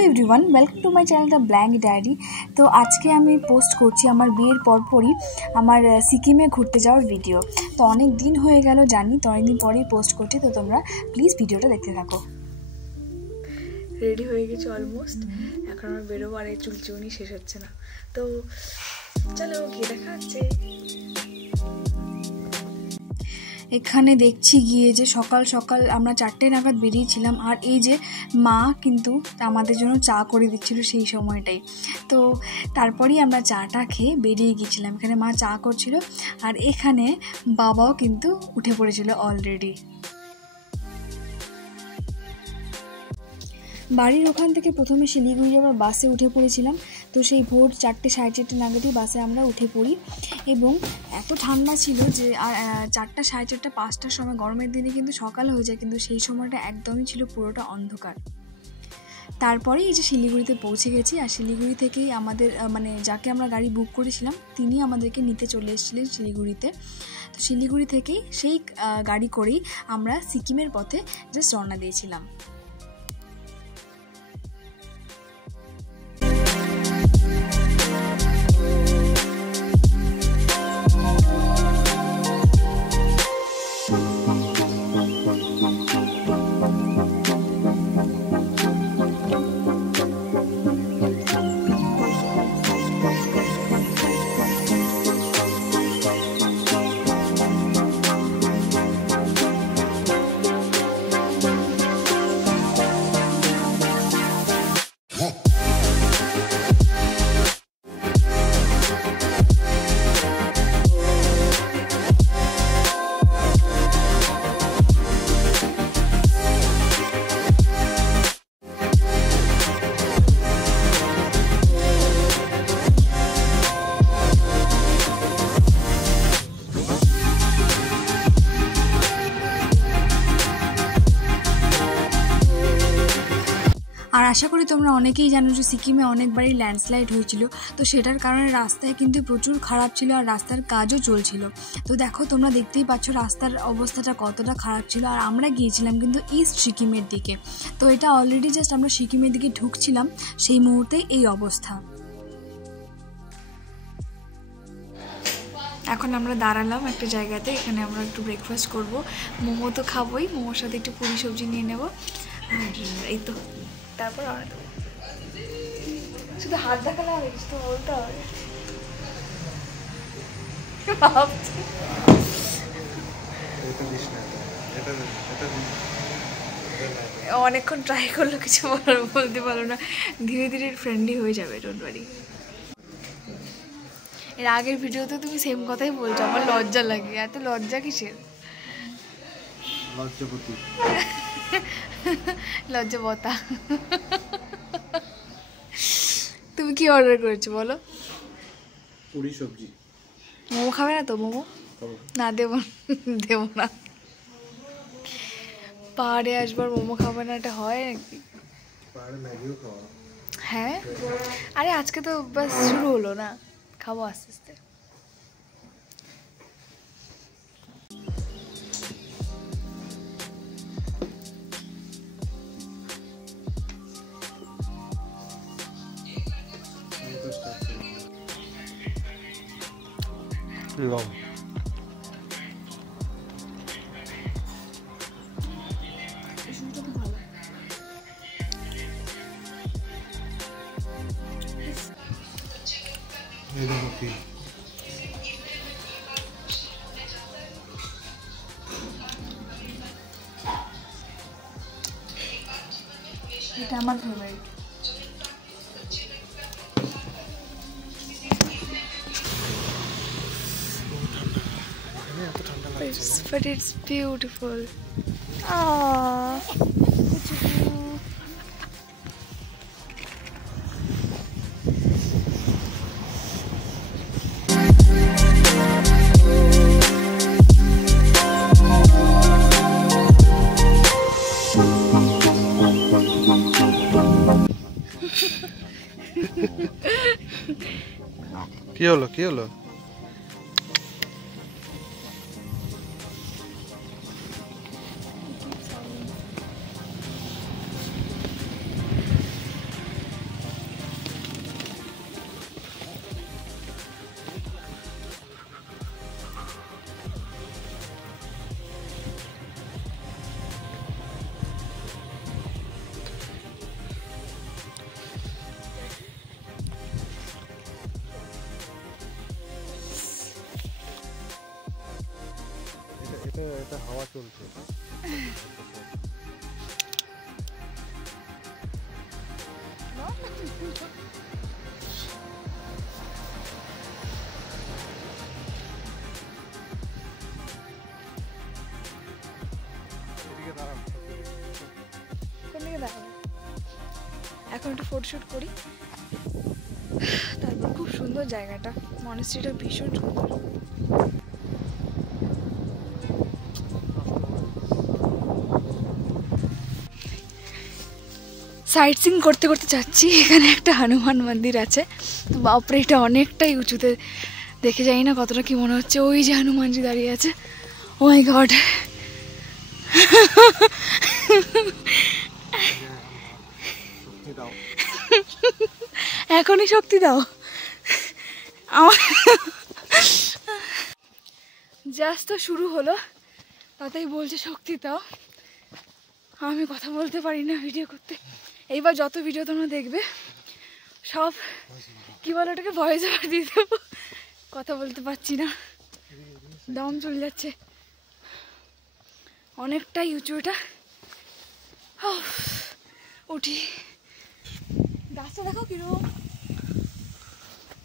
Everyone welcome to my channel the blank diary. तो आज के आमी पोस्ट करছি আমার বিয়ের পরপরই আমার সিকিমে ঘুরতে যাওয়ার ভিডিও। তো অনেক দিন হয়ে গেল জানি, তো অনেক দিন পরেই পোস্ট করছি, তো তোমরা প্লিজ ভিডিওটা দেখতে থাকো। রেডি হয়ে গেছে অলমোস্ট, এখন আমার বেরোবো আর এই চুলচুনি শেষ হচ্ছে না, তো চলো গিয়ে দেখা হচ্ছে। এখানে দেখছি গিয়ে যে সকাল সকাল আমরা 4টে নাগাদ বেরিয়েছিলাম, আর এই যে মা কিন্তু আমাদের জন্য চা করে দিচ্ছিল সেই সময়টাই। তো তারপরেই আমরা চাটা খেয়ে বেরিয়ে গিয়েছিলাম। এখানে মা চা করছিল আর এখানে বাবাও কিন্তু উঠে পড়েছিল অলরেডি। বাড়ির ওখান থেকে প্রথমে শিলিগুড়ি যাওয়ার বাসে উঠে পড়েছিলাম। তো সেই ভোর 4টে সাড়ে 4টে নাগাদই বাসে আমরা উঠে পড়ি, এবং এত ঠান্ডা ছিল যে আর 4টা সাড়ে 4টা 5টার সময়, গরমের দিনে কিন্তু সকাল হয়ে যায়, কিন্তু সেই সময়টা একদমই ছিল পুরোটা অন্ধকার। তারপরে এই যে শিলিগুড়িতে পৌঁছে গেছি, আর শিলিগুড়ি থেকেই আমাদের মানে যাকে আমরা গাড়ি বুক করেছিলাম তিনি আমাদেরকে নিতে চলে এসেছিলেন শিলিগুড়িতে। তো শিলিগুড়ি থেকেই সেই গাড়ি করেই আমরা সিকিমের পথে জাস্ট রওনা দিয়েছিলাম। আর আশা করি তোমরা অনেকেই জানো যে সিকিমে অনেকবারই ল্যান্ডস্লাইড হয়েছিল, তো সেটার কারণে রাস্তায় কিন্তু প্রচুর খারাপ ছিল আর রাস্তার কাজও চলছিল। তো দেখো তোমরা দেখতেই পাচ্ছ রাস্তার অবস্থাটা কতটা খারাপ ছিল। আর আমরা গিয়েছিলাম কিন্তু ইস্ট সিকিমের দিকে, তো এটা অলরেডি জাস্ট আমরা সিকিমের দিকে ঢুকছিলাম সেই মুহূর্তে এই অবস্থা। এখন আমরা দাঁড়ালাম একটা জায়গাতে, এখানে আমরা একটু ব্রেকফাস্ট করব। মোমো তো খাবোই, মোমোর সাথে একটু পুরি সবজি নিয়ে নেব, আর এই তো তারপর শুধু হাত দেখালে হবে, কিছু তো বলতে হবে। অনেকক্ষণ ট্রাই করলো, কিছু বলতে পারলো না। ধীরে ধীরে ফ্রেন্ডলি হয়ে যাবে, ডোন্ট ওয়ারি। এর আগের ভিডিওতে তুমি সেম কথাই বলছো, আমার লজ্জা লাগে। এত লজ্জা কিসের? লজ্জাপতি লজ্জাবতা। তুমি কি অর্ডার করেছো বলো? পুরি সবজি। মোমো খাবে না তো? মোমো না, দেব না। পাহাড়ে আসবার মোমো খাবে না, এটা হয় নাকি? হ্যাঁ, আরে আজকে তো বাস শুরু হলো না, খাবো আস্তে আস্তে। Long. এটা আমার favourite. But it's beautiful. Aww. কি হলো? কি হলো? এটা হাওয়া চলছে। এখন একটু ফটোশুট করি, তারপর খুব সুন্দর জায়গাটা, মনেস্ট্রিটা ভীষণ সুন্দর। সাইট সিন করতে করতে যাচ্ছি, এখানে একটা হনুমান মন্দির আছে। তো বাপরে, এটা অনেকটাই উঁচুতে, দেখে যাই না কতটা কি মনে হচ্ছে। ওই যে হনুমানজি দাঁড়িয়ে আছে, ও মাই গড। এখনই শক্তি দাও। আমার জাস্ট তো শুরু হলো, তাতেই বলছে শক্তি দাও। আমি কথা বলতে পারি না ভিডিও করতে। এইবার যত ভিডিও তোমরা দেখবে সব কি বলো ওটাকে, ভয়েস ওভার দিয়ে দেবো। কথা বলতে পারছি না, দম চলে যাচ্ছে, অনেকটাই উঁচু এটা। উঠি। গাছটা দেখো কিরকম,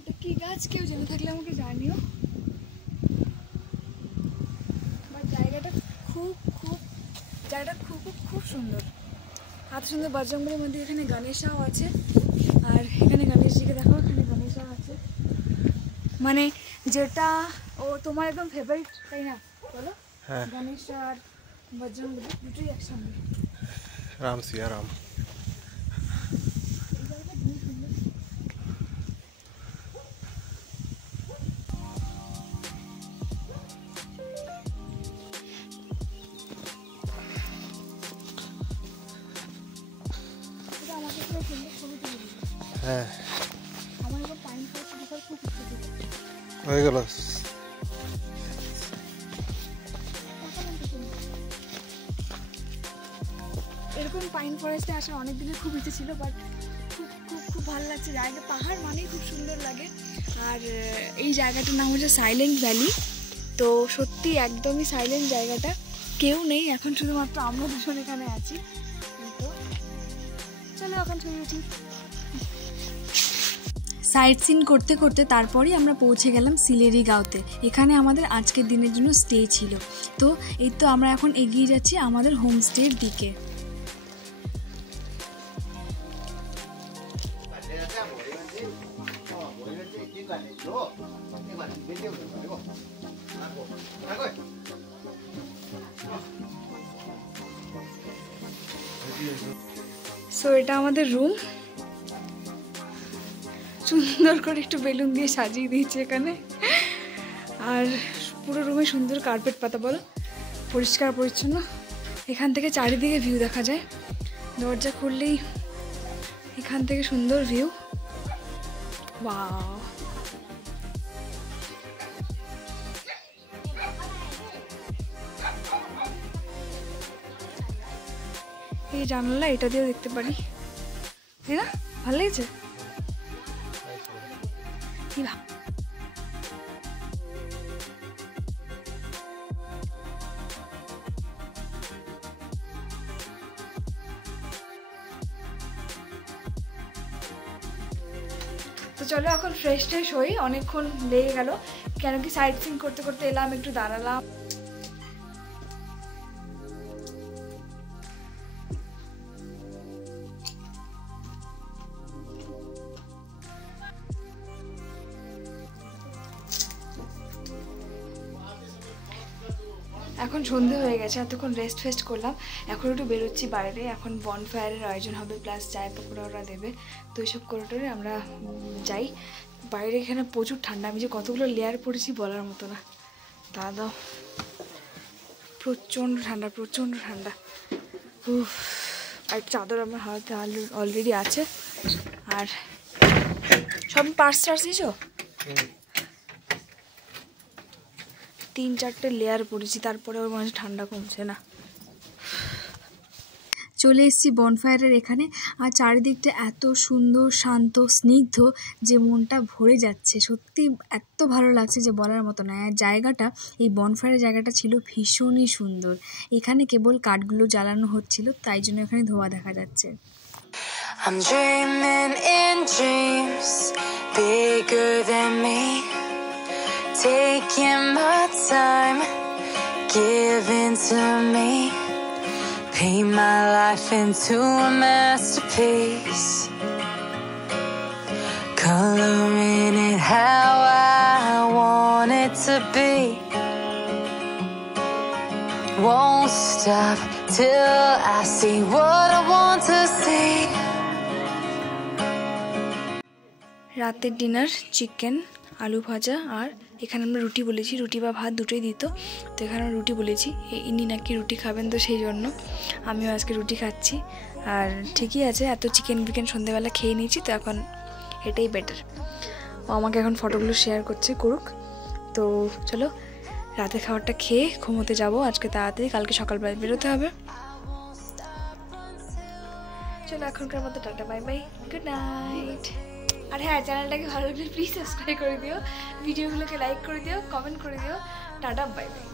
এটা কি গাছ কেউ জেনে থাকলে আমাকে জানিও। জায়গাটা খুব খুব জায়গাটা খুব খুব খুব সুন্দর, এত সুন্দর। বজরংবলীর মধ্যে এখানে গণেশাও আছে, আর এখানে গণেশজিকে দেখো, এখানে গণেশা আছে, মানে যেটা ও তোমার একদম ফেভারিট, তাই না বলো? হ্যাঁ, গণেশ আর বজরংবলী দুটোই একসঙ্গে। রাম সিয়া রাম। হ্যাঁ, আমার এবার টাইম পাচ্ছে দেখার খুব ইচ্ছে ছিল। হয়ে গেল। এরকম পাইন ফরেস্টে আসার অনেক দিনের খুব ইচ্ছে ছিল, বাট খুব খুব খুব ভালো লাগছে জায়গা। পাহাড় মানেই খুব সুন্দর লাগে। আর এই জায়গাটার নাম হচ্ছে সাইলেন্ট ভ্যালি। তো সত্যি একদমই সাইলেন্ট জায়গাটা, কেউ নেই এখন, শুধুমাত্র আমরা দুজন এখানে আছি। তো চলো এখন ছবি উঠি। সাইট সিন করতে করতে তারপরেই আমরা পৌঁছে গেলাম সিলেরি গাঁওতে। এখানে আমাদের আজকের দিনের জন্য স্টে ছিল। তো এই তো আমরা এখন এগিয়ে যাচ্ছি আমাদের হোমস্টের দিকে। সো এটা আমাদের রুম, সুন্দর করে একটু বেলুন দিয়ে সাজিয়ে দিয়েছি এখানে। আর পুরো রুমে সুন্দর কার্পেট পাতা, বল পরিষ্কার পরিচ্ছন্ন। এখান থেকে চারিদিকে ভিউ দেখা যায়, দরজা খুললেই এখান থেকে সুন্দর ভিউ। ওয়াও, এই জানালা, এটা দিয়েও দেখতে পারি, তাই না? ভালো লেগেছে। তো চলো এখন ফ্রেশ ট্রেশ হই, অনেকক্ষণ লেগে গেল, কেন কি সাইট সিন করতে করতে এলাম, একটু দাঁড়ালাম। এখন সন্ধে হয়ে গেছে, এতক্ষণ রেস্ট ফেস্ট করলাম, এখন একটু বেরোচ্ছি বাইরে। এখন বনফায়ারের আয়োজন হবে, প্লাস চায় পকোড়া ওরা দেবে। তো এইসব করে টোরে আমরা যাই বাইরে। এখানে প্রচুর ঠান্ডা, আমি যে কতগুলো লেয়ার পরেছি বলার মতো না। দাদা প্রচণ্ড ঠান্ডা, প্রচণ্ড ঠান্ডা। উফ, আর চাদর আমার হাতে অলরেডি আছে। আর সব পার্স টার্স দিয়েছো? 3-4টে লেয়ার পরেছি, তারপরে ওর মনে হচ্ছে ঠান্ডা কমছে না। চলে এসেছি বনফায়ারের এখানে। আর চারিদিকটা এত সুন্দর, শান্ত, স্নিগ্ধ যে মনটা ভরে যাচ্ছে। সত্যি এত ভালো লাগছে যে বলার মতো না। আর জায়গাটা, এই বনফায়ারের জায়গাটা ছিল ভীষণই সুন্দর। এখানে কেবল কাঠগুলো জ্বালানো হচ্ছিল, তাই জন্য এখানে ধোঁয়া দেখা যাচ্ছে। I'm dreaming in dreams bigger than me, taking my time, giving to me, paint my life into a masterpiece, coloring it how I want it to be, won't stop till I see what I want to see. রাতের dinner chicken, আলু ভাজা, আর এখানে আমরা রুটি বলেছি, রুটি বা ভাত দুটোই দিত। তো এখানে আমরা রুটি বলেছি, ইনি নাকি রুটি খাবেন, তো সেই জন্য আমিও আজকে রুটি খাচ্ছি। আর ঠিকই আছে, এত চিকেন বিকেন সন্ধ্যেবেলা খেয়ে নিয়েছি, তো এখন এটাই বেটার। ও আমাকে এখন ফটোগুলো শেয়ার করছে, করুক। তো চলো রাতের খাবারটা খেয়ে ঘুমোতে যাব আজকে তাড়াতাড়ি, কালকে সকালবেলা বেরোতে হবে। চলো এখনকার মতো tata, bye bye, good night. আর হ্যাঁ, চ্যানেলটাকে ভালো লাগলে প্লিজ সাবস্ক্রাইব করে দিও, ভিডিওগুলোকে লাইক করে দিও, কমেন্ট করে দিও। Tata, bye by.